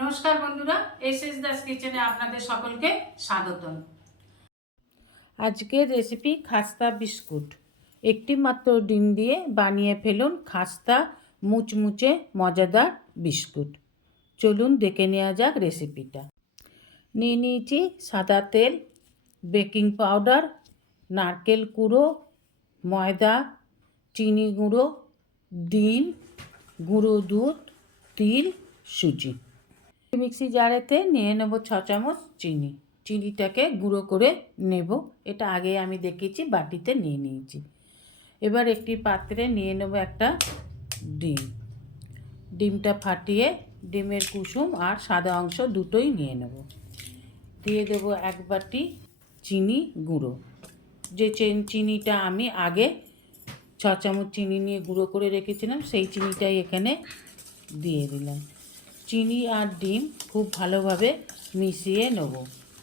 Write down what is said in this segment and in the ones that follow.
নমস্কার বন্ধুরা S S Das কিচেনে আপনাদের সকলকে স্বাগতম। আজকের রেসিপি খাস্তা বিস্কুট। একটি মাত্র ডিম দিয়ে বানিয়ে ফেলুন খাস্তা মুচমুচে মজাদার বিস্কুট। চলুন দেখে নেওয়া যাক রেসিপিটা নিয়ে নিয়েছি সাদা তেল, বেকিং পাউডার, নারকেল কুড়ো, ময়দা, চিনি গুঁড়ো, ডিম, গুঁড়ো দুধ, তিল, সুজি। মিক্সি জারেতে নিয়ে নেব ছ চামচ চিনি। চিনিটাকে গুঁড়ো করে নেব। এটা আগে আমি দেখেছি, বাটিতে নিয়ে নিয়েছি। এবার একটি পাত্রে নিয়ে নেব একটা ডিম। ডিমটা ফাটিয়ে ডিমের কুসুম আর সাদা অংশ দুটোই নিয়ে নেব। দিয়ে দেবো এক বাটি চিনি গুঁড়ো। যে চেন চিনিটা আমি আগে ছ চামচ চিনি নিয়ে গুঁড়ো করে রেখেছিলাম, সেই চিনিটাই এখানে দিয়ে দিলাম। চিনি আর ডিম খুব ভালোভাবে মিশিয়ে নেব,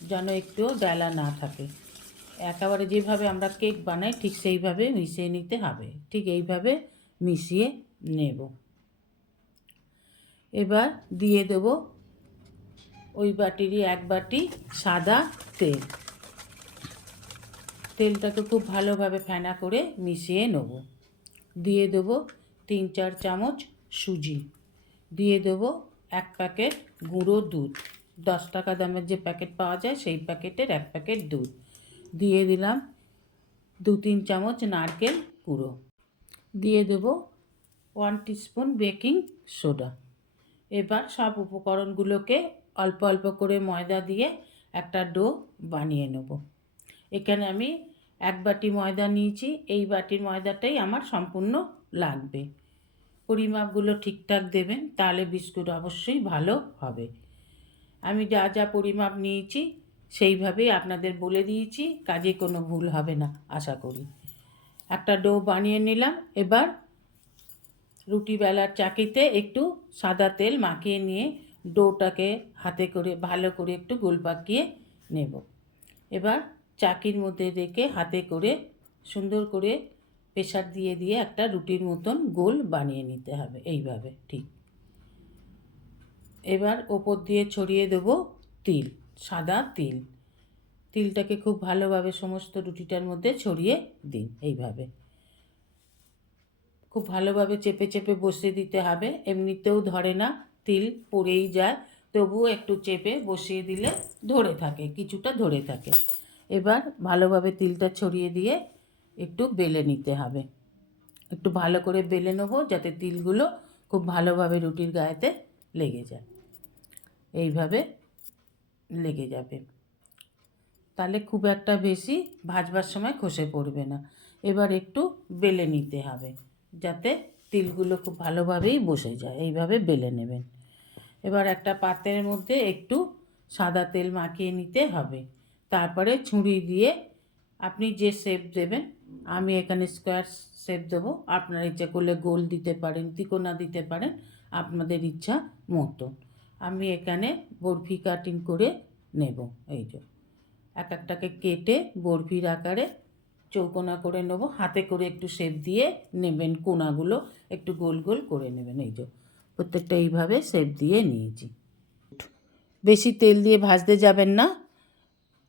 যেন একটু ডালা না থাকে। একেবারে যেভাবে আমরা কেক বানাই, ঠিক সেইভাবে মিশিয়ে নিতে হবে। ঠিক এইভাবে মিশিয়ে নেব। এবার দিয়ে দেব ওই বাটিরই এক বাটি সাদা তেল। তেলটাকে খুব ভালোভাবে ফেনা করে মিশিয়ে নেব। দিয়ে দেব তিন চার চামচ সুজি। দিয়ে দেবো এক প্যাকেট গুঁড়ো দুধ। দশ টাকা দামের যে প্যাকেট পাওয়া যায়, সেই প্যাকেটের এক প্যাকেট দুধ। দিয়ে দিলাম দু তিন চামচ নারকেল গুঁড়ো। দিয়ে দেবো ওয়ান টিস্পুন বেকিং সোডা এবার সব উপকরণগুলোকে অল্প অল্প করে ময়দা দিয়ে একটা ডো বানিয়ে নেব। এখানে আমি এক বাটি ময়দা নিয়েছি, এই বাটির ময়দাটাই আমার সম্পূর্ণ লাগবে। পরিমাপগুলো ঠিকঠাক দেবেন, তাহলে বিস্কুট অবশ্যই ভালো হবে। আমি যা যা পরিমাপ নিয়েছি, সেইভাবেই আপনাদের বলে দিয়েছি, কাজে কোনো ভুল হবে না, আশা করি। একটা ডো বানিয়ে নিলাম, এবার রুটি বেলার চাকিতে একটু সাদা তেল মাখিয়ে নিয়ে ডোটাকে হাতে করে, ভালো করে একটু গোল পাকিয়ে নেব। এবার চাকির মধ্যে রেখে হাতে করে সুন্দর করে প্রেশার দিয়ে দিয়ে একটা রুটির মতন গোল বানিয়ে নিতে হবে, এইভাবে, ঠিক। এবার ওপর দিয়ে ছড়িয়ে দেব তিল, সাদা তিল। তিলটাকে খুব ভালোভাবে সমস্ত রুটিটার মধ্যে ছড়িয়ে দিন, এইভাবে। খুব ভালোভাবে চেপে চেপে বসিয়ে দিতে হবে, এমনিতেও ধরে না, তিল পড়েই যায়, তবুও একটু চেপে বসিয়ে দিলে ধরে থাকে, কিছুটা ধরে থাকে। এবার ভালোভাবে তিলটা ছড়িয়ে দিয়ে একটু বেলে নিতে হবে। একটু ভালো করে বেলে নেব যাতে তিলগুলো খুব ভালোভাবে রুটির গায়েতে লেগে যায়। এইভাবে লেগে যাবে। তাহলে খুব একটা বেশি ভাজবার সময় খসে পড়বে না। এবার একটু বেলে নিতে হবে যাতে তিলগুলো খুব ভালোভাবেই বসে যায়। এইভাবে বেলে নেবেন। এবার একটা পাত্রের মধ্যে একটু সাদা তেল মাখিয়ে নিতে হবে। তারপরে ছুরি দিয়ে আপনি যে শেপ দেবেন, আমি এখানে স্কোয়ার শেপ দেবো। আপনার ইচ্ছা করলে গোল দিতে পারেন তিকোনা দিতে পারেন, আপনাদের ইচ্ছা মতো আমি এখানে বরফি কাটিং করে নেব, এই যে। এক একটাকে কেটে বরফির আকারে চৌকোনা করে নেব। হাতে করে একটু শেপ দিয়ে নেবেন কোনাগুলো একটু গোল গোল করে নেবেন, এই যে। প্রত্যেকটা এইভাবে শেপ দিয়ে নিয়েছি। বেশি তেল দিয়ে ভাজতে যাবেন না।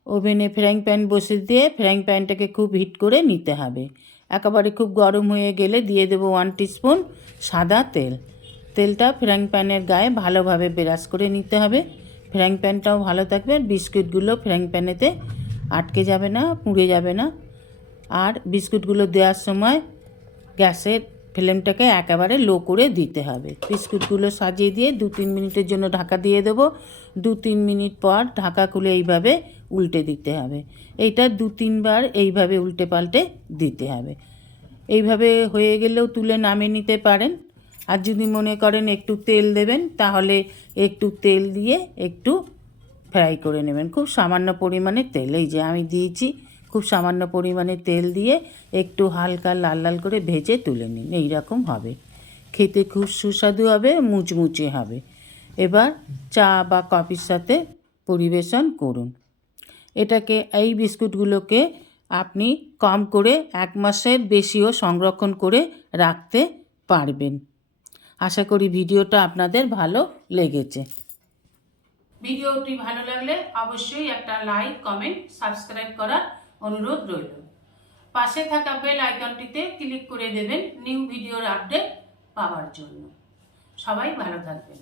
ওভেনে ফ্রাইং প্যান বসে দিয়ে ফ্রাইং প্যানটাকে খুব হিট করে নিতে হবে। একেবারে খুব গরম হয়ে গেলে দিয়ে দেবো ওয়ান টিস্পুন সাদা তেল। তেলটা ফ্রাইং প্যানের গায়ে ভালোভাবে ব্রাশ করে নিতে হবে। ফ্রাইং প্যানটাও ভালো থাকবে আর বিস্কুটগুলো ফ্রাইং প্যানেতে আটকে যাবে না, পুড়ে যাবে না। আর বিস্কুটগুলো দেওয়ার সময় গ্যাসের ফ্লেমটাকে একেবারে লো করে দিতে হবে। বিস্কুটগুলো সাজিয়ে দিয়ে দু তিন মিনিটের জন্য ঢাকা দিয়ে দেবো। দু তিন মিনিট পর ঢাকা খুলে এইভাবে উল্টে দিতে হবে। এইটা দু তিনবার এইভাবে উল্টে পাল্টে দিতে হবে। এইভাবে হয়ে গেলেও তুলে নামিয়ে নিতে পারেন। আর যদি মনে করেন একটু তেল দেবেন, তাহলে একটু তেল দিয়ে একটু ফ্রাই করে নেবেন। খুব সামান্য পরিমাণে তেল। এই যে আমি দিয়েছি খুব সামান্য পরিমাণে তেল দিয়ে একটু হালকা লাল লাল করে ভেজে তুলে নিন। এই রকম হবে। খেতে খুব সুস্বাদু হবে, মুচমুচে হবে। এবার চা বা কফির সাথে পরিবেশন করুন। এটাকে, এই বিস্কুটগুলোকে আপনি কম করে এক মাসের বেশিও সংরক্ষণ করে রাখতে পারবেন। আশা করি ভিডিওটা আপনাদের ভালো লেগেছে। ভিডিওটি ভালো লাগলে অবশ্যই একটা লাইক, কমেন্ট, সাবস্ক্রাইব করার অনুরোধ রইল। পাশে থাকা বেল আইকনটিতে ক্লিক করে দেবেন নিউ ভিডিওর আপডেট পাওয়ার জন্য। সবাই ভালো থাকবেন।